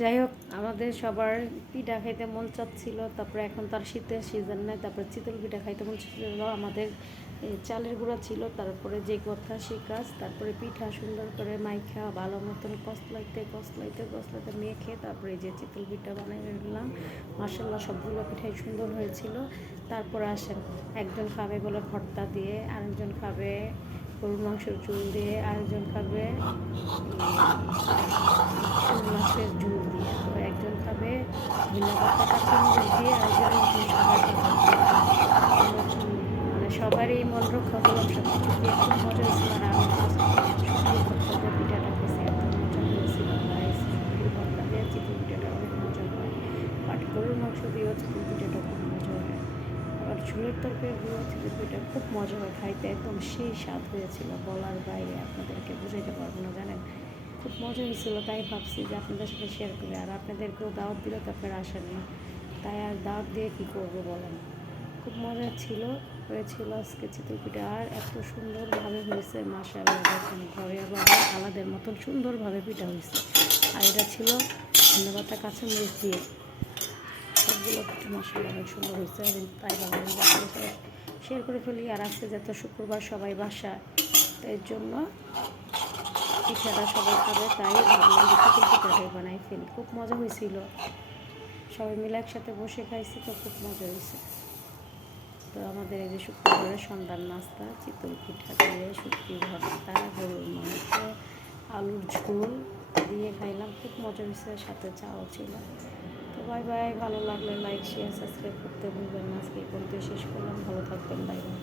যাই হোক, আমাদের সবার পিঠা খাইতে মন চাচ্ছিল। তারপরে এখন তার শীতের সিজন নেই, তারপরে চিতল পিঠা খাইতে মন চাচ্ছিল। আমাদের চালের গুঁড়া ছিল, তারপরে যে কথা সে কাজ। তারপরে পিঠা সুন্দর করে মাইখা ভালো মতন কষলাইতে কষলাইতে কষলাইতে মেখে তারপরে যে চিতল পিঠা বানিয়ে নিলাম। মাশাআল্লাহ সবগুলো পিঠাই সুন্দর হয়েছিল। তারপরে আসেন, একজন খাবে বলে ভর্তা দিয়ে, আরেকজন খাবে গরুর মাংসের ঝোল দিয়ে, আরেকজন খাবে শোল মাছের ঝোল দিয়ে, তো একজন খাবে ধন্যবাদ কাঁচামরিচ দিয়ে, আরেকজন মানে সবারই মন রক্ষা করলাম সব কিছু দিয়ে। খুব মজা হয়েছিল। আর আমি শুকিয়ে ভর্তা দিয়ে পিঠাটা খেয়েছি, এত মজা হয়েছিল। শুকিয়ে ভর্তা দিয়ে চিতল পিঠাটা অনেক মজা হয়। বাট গরুর মাংস দিয়েও চিতল পিঠাটা খুব মজা হয়। আবার ঝোলের তরকারি দিয়েও চিতল পিঠা খুব মজা হয় খাইতে, একদম সেই স্বাদ হয়েছিল, বলার বাইরে, আপনাদেরকে বুঝাইতে পারবো না জানেন। খুব মজা হয়েছিল, তাই ভাবছি যে আপনাদের সাথে শেয়ার করি। আর আপনাদেরকেও দাওয়াত দিলে তো আপনারা আসেননি, তাই আর দাওয়াত দিয়ে কী করবো বলেন। খুব মজা ছিল, হয়েছিল আজকে চিতল পিঠা। আর এত সুন্দরভাবে হয়েছে মাশাআল্লাহ, দেখেন ঘরে আবার আলাদের মতন সুন্দরভাবে পিঠা হয়েছে। আর এটা ছিল ধন্যবাদ কাঁচামরিচ দিয়ে। সবগুলো পিঠা মাশাআল্লাহ অনেক সুন্দর হয়েছে। তাই ভাবলাম শেয়ার করে ফেলি। আর আজকে যত শুক্রবার সবাই বাসায়, এর জন্য পিঠাটা সবাই খাবে, তাই ভাবলাম যে চিতল পিঠাটাই বানাই ফেলি। খুব মজা হয়েছিল, সবাই মিলে একসাথে বসে খাইছি, তো খুব মজা হয়েছে। তো আমাদের এই যে শুক্রবারের সন্ধ্যার নাস্তা চিতল পিঠা দিয়ে শুটকি ভর্তা, গরুর মাংস, আলুর ঝোল দিয়ে খাইলাম, খুব মজা হয়েছে। সাথে চাও ছিল। তো বাই বাই, ভালো লাগলে লাইক শেয়ার সাবস্ক্রাইব করতে ভুলবেন না। আজকে এই পর্যন্ত শেষ করলাম, ভালো থাকবেন, বাই বাই।